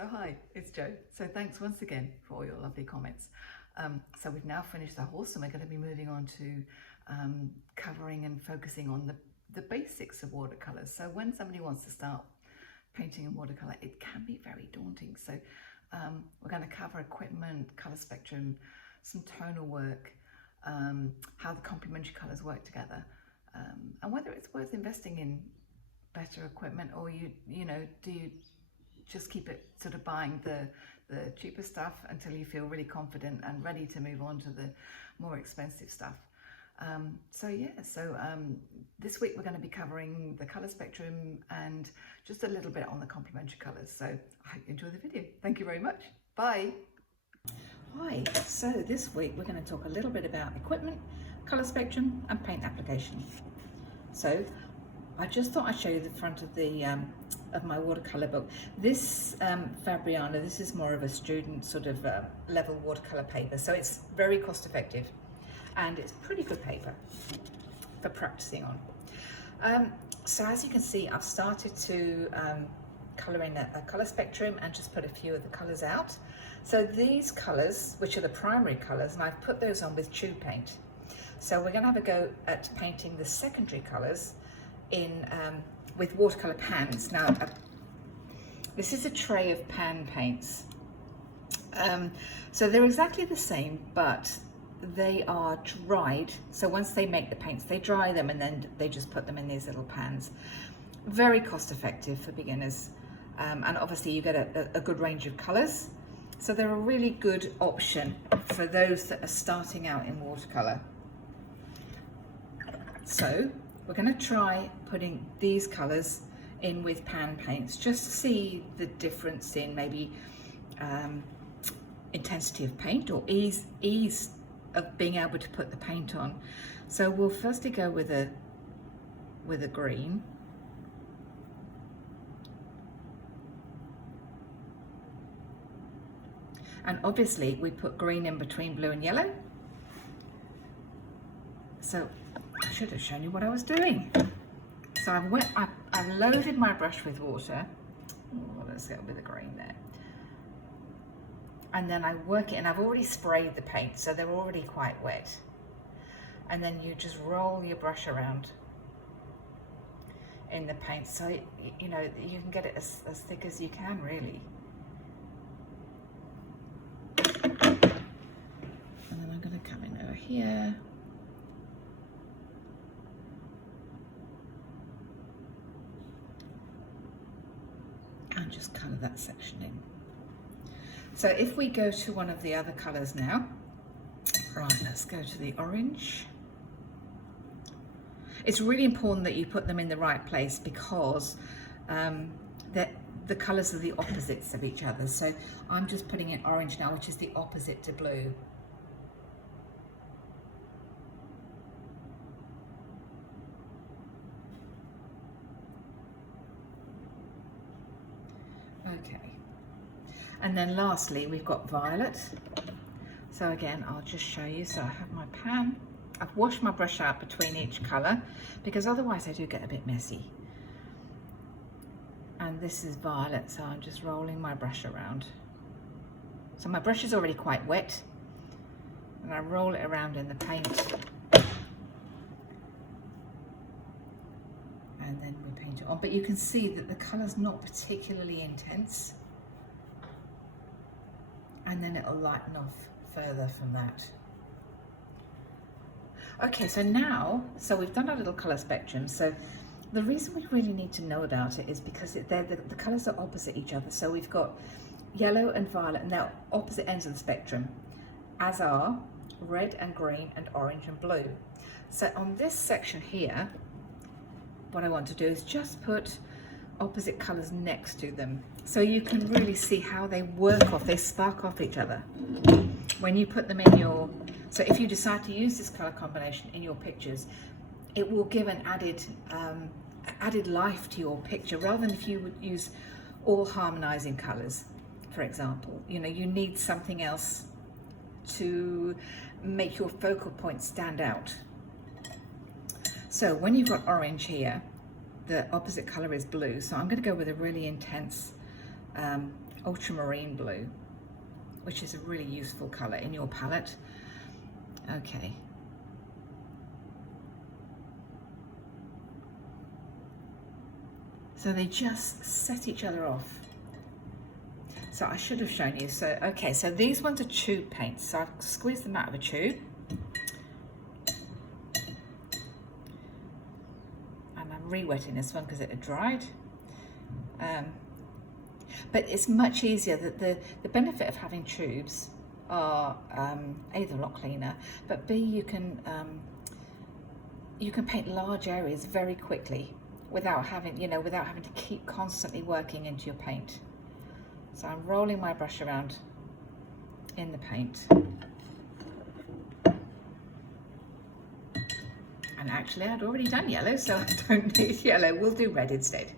So hi, it's Jo. So thanks once again for all your lovely comments. So we've now finished the horse and we're going to be moving on to covering and focusing on the basics of watercolours. So when somebody wants to start painting in watercolour, it can be very daunting. So we're going to cover equipment, colour spectrum, some tonal work, how the complementary colours work together, and whether it's worth investing in better equipment, or you know, do you just keep it sort of buying the cheaper stuff until you feel really confident and ready to move on to the more expensive stuff. This week we're going to be covering the colour spectrum and just a little bit on the complementary colours. So I hope you enjoy the video. Thank you very much. Bye. Hi, so this week we're going to talk a little bit about equipment, colour spectrum and paint application. So I just thought I'd show you the front of the of my watercolour book. This Fabriano, this is more of a student sort of level watercolour paper, so it's very cost effective and it's pretty good paper for practicing on. So as you can see, I've started to colour in a colour spectrum and just put a few of the colours out. So these colours, which are the primary colours, and I've put those on with tube paint. So we're going to have a go at painting the secondary colours in with watercolour pans. Now this is a tray of pan paints, so they're exactly the same, but they are dried. So once they make the paints, they dry them and then they just put them in these little pans. Very cost effective for beginners, and obviously you get a good range of colours, so they're a really good option for those that are starting out in watercolour. So we're going to try putting these colours in with pan paints just to see the difference in maybe intensity of paint or ease of being able to put the paint on. So we'll firstly go with a green. And obviously we put green in between blue and yellow. So I should have shown you what I was doing. So I've loaded my brush with water. Oh, let's go with the green there. And then I work it, and I've already sprayed the paint, so they're already quite wet. And then you just roll your brush around in the paint, so you know you can get it as thick as you can, really. And then I'm going to come in over here. And just colour that section in. So if we go to one of the other colours now, right, let's go to the orange. It's really important that you put them in the right place because the colours are the opposites of each other. So I'm just putting in orange now, which is the opposite to blue. Okay, and then lastly we've got violet. So again, I'll just show you. So I have my pan. I've washed my brush out between each colour because otherwise they do get a bit messy. And this is violet, so I'm just rolling my brush around. So my brush is already quite wet and I roll it around in the paint. And then we paint it on, but you can see that the colour's not particularly intense, and then it'll lighten off further from that. Okay, so now, we've done our little colour spectrum. So the reason we really need to know about it is because the colours are opposite each other. So we've got yellow and violet, and they're opposite ends of the spectrum, as are red and green and orange and blue. So on this section here, what I want to do is just put opposite colours next to them, so you can really see how they work off, they spark off each other when you put them in your, so if you decide to use this colour combination in your pictures, it will give an added life to your picture, rather than if you would use all harmonising colours, for example. You know, you need something else to make your focal point stand out. So when you've got orange here, the opposite colour is blue, so I'm going to go with a really intense ultramarine blue, which is a really useful colour in your palette. Okay. So they just set each other off. So I should have shown you. So, okay, so these ones are tube paints. So I've squeezed them out of a tube. And I'm re-wetting this one because it had dried. But it's much easier. The benefit of having tubes are A, they're a lot cleaner, but B, you can paint large areas very quickly without having to keep constantly working into your paint. So I'm rolling my brush around in the paint. And actually I'd already done yellow, so I don't need yellow. We'll do red instead.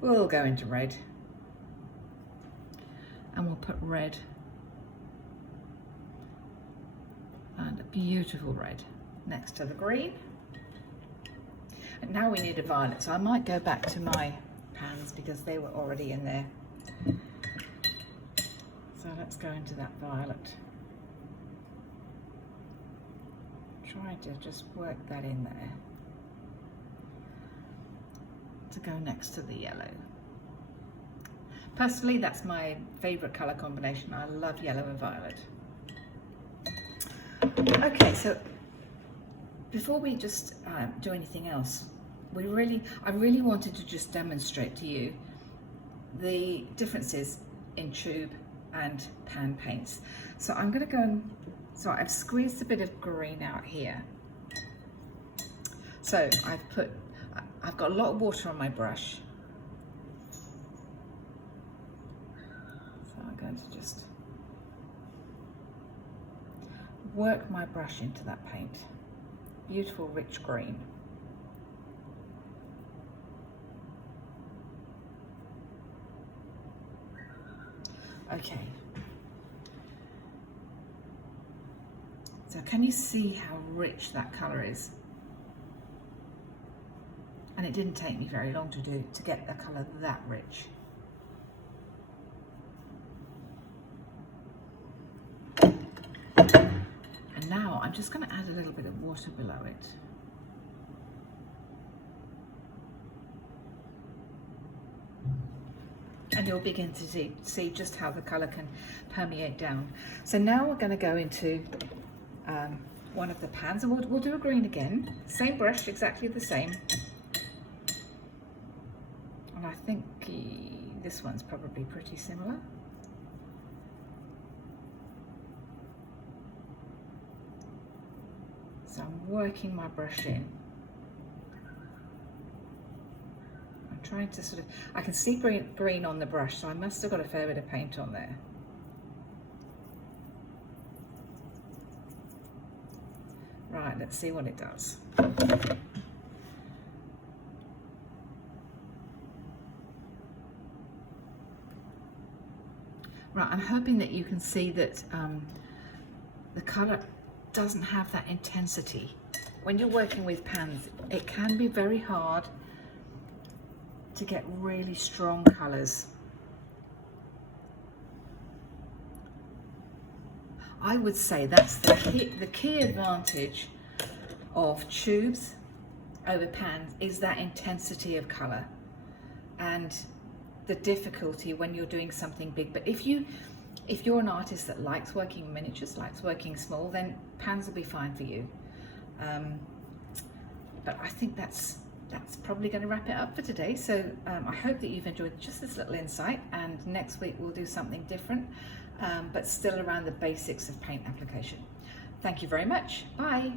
We'll go into red. And we'll put red. And a beautiful red next to the green. And now we need a violet, so I might go back to my pans because they were already in there. So let's go into that violet. Try to just work that in there to go next to the yellow. Personally, that's my favourite colour combination. I love yellow and violet. Okay, so before we just do anything else, I really wanted to just demonstrate to you the differences in tube and pan paints. So I'm going to go and, so I've squeezed a bit of green out here. So I've got a lot of water on my brush. So I'm going to just work my brush into that paint. Beautiful rich green. Okay. So can you see how rich that colour is? And it didn't take me very long to get the colour that rich. And now I'm just going to add a little bit of water below it. And you'll begin to see just how the colour can permeate down. So now we're going to go into one of the pans, and we'll do a green again. Same brush, exactly the same. And I think this one's probably pretty similar. So I'm working my brush in. Trying to sort of, I can see green on the brush, so I must have got a fair bit of paint on there. Right, let's see what it does. Right, I'm hoping that you can see that the colour doesn't have that intensity. When you're working with pans, it can be very hard to get really strong colours. I would say that's the key advantage of tubes over pans is that intensity of colour and the difficulty when you're doing something big. But if you're an artist that likes working miniatures, likes working small, then pans will be fine for you. But I think that's probably going to wrap it up for today. So I hope that you've enjoyed just this little insight, and next week we'll do something different, but still around the basics of paint application. Thank you very much. Bye.